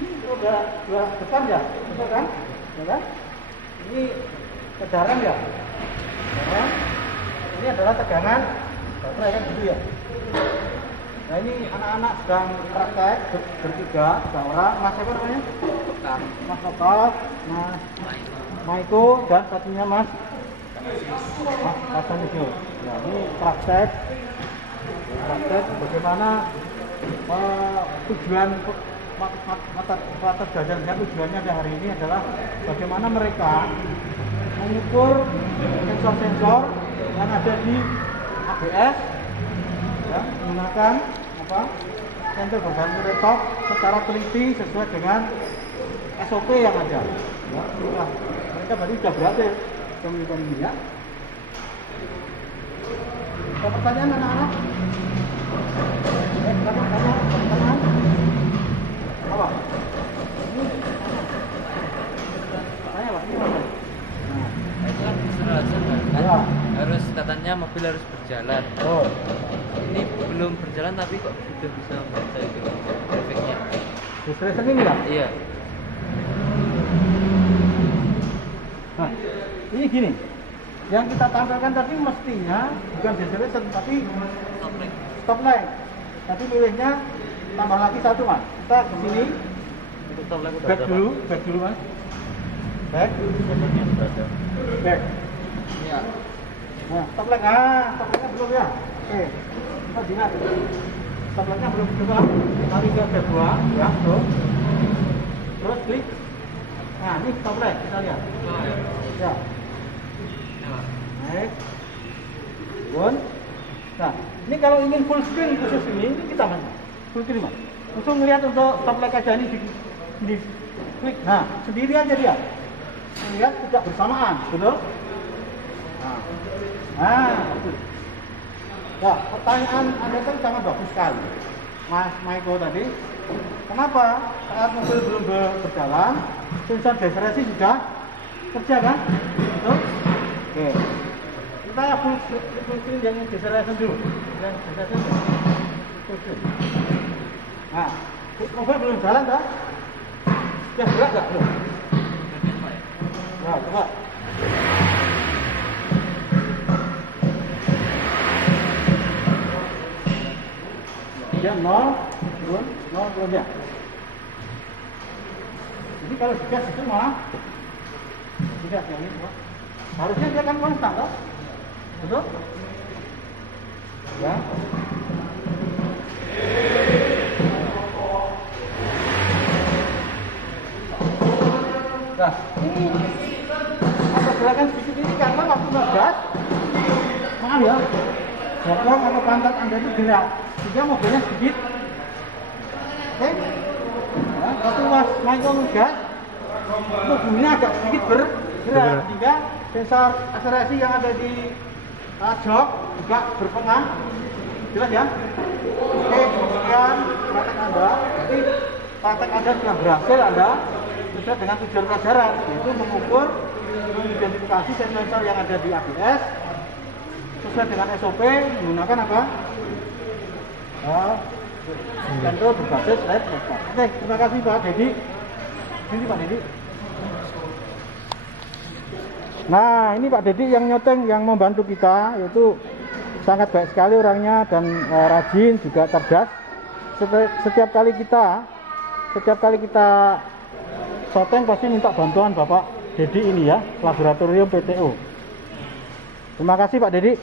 Ini udah dua depan ya, betul kan? Ya kan? Ini tegangan ya. Ya. Ini adalah tegangan baterai kan gitu ya. Nah ini anak-anak sedang praktek bertiga, 3 orang. Mas siapa namanya? Mas Nokal, Mas Maiko, dan satunya Mas Kasanjo. Ya ini praktek bagaimana tujuan mata belajarnya, tujuannya hari ini adalah bagaimana mereka mengukur sensor-sensor yang ada di ABS ya, menggunakan sensor berbahan laptop secara teliti sesuai dengan SOP yang ada ya, mereka berarti sudah berhasil kemudian ini ya. Ada pertanyaan anak-anak? Pertanyaan? Apa? Ini tanya Pak, ini apa? Itu kan diserahkan kan Ya. harus katanya mobil harus berjalan. Oh. Ini belum berjalan tapi kok sudah bisa membaca itu efeknya. Disresen ini ya? Iya. Nah, ini gini. Yang kita tampilkan tadi mestinya bukan disresen tapi stop line. Tapi pilihnya tambah lagi satu Mas. Kita ke sini. Untuk stop lamp Back dulu Mas. Back. Back. Iya. Nah, stop line. Stop line-nya belum ya? Oke. Kita ingat. Stop line-nya belum coba. Kali ke kedua, ya, tuh. Terus klik. Nah, ini stop line kita lihat. Ya. Naik. Turun. Nah, ini kalau ingin full screen khusus ini kita Mas. Full screen Mas. Langsung melihat untuk stop line aja ini di klik. Nah, sendiri aja dia. Lihat tidak bersamaan, betul? Nah, betul. Ya, pertanyaan Anda kan sangat bagus sekali, Mas Maiko tadi. Kenapa saat mobil belum berjalan, sensor deserasi sudah kerja kan? Betul? Oke. Kita full screen yang deserasi dulu. Yang deserasi full screen. Nah, mobil belum jalan tak? Sudah gerak nggak? Belum. Nah, coba. Ya, 0, turun ya. Jadi kalau digas itu malah tidak yang ini. Harusnya dia kan konstan, toh? Betul? Ya. Nah, ini ada gerakan sedikit ini karena waktu ngegas, maaf ya, bokong atau pantat Anda itu gerak, sehingga mobilnya sedikit. Oke? Nah, waktu Mas Michael ngegas, mobilnya agak sedikit bergerak, sehingga sensor akselerasi yang ada di jok juga berpengaruh. Jelas ya? Oke, kemudian praktek Anda, jadi praktek Anda sudah berhasil Anda sesuai dengan tujuan pelajaran, yaitu mengukur, mengidentifikasi sensor yang ada di ABS sesuai dengan SOP menggunakan apa? Sensor berbasis LED. Oke, terima kasih Pak Dedi. Ini Pak Dedi. Nah, ini Pak Dedi yang nyoteng, yang membantu kita, yaitu sangat baik sekali orangnya dan rajin, juga cerdas. Setiap kali kita syuting pasti minta bantuan Bapak Dedi ini ya, laboratorium PTO. Terima kasih Pak Dedi.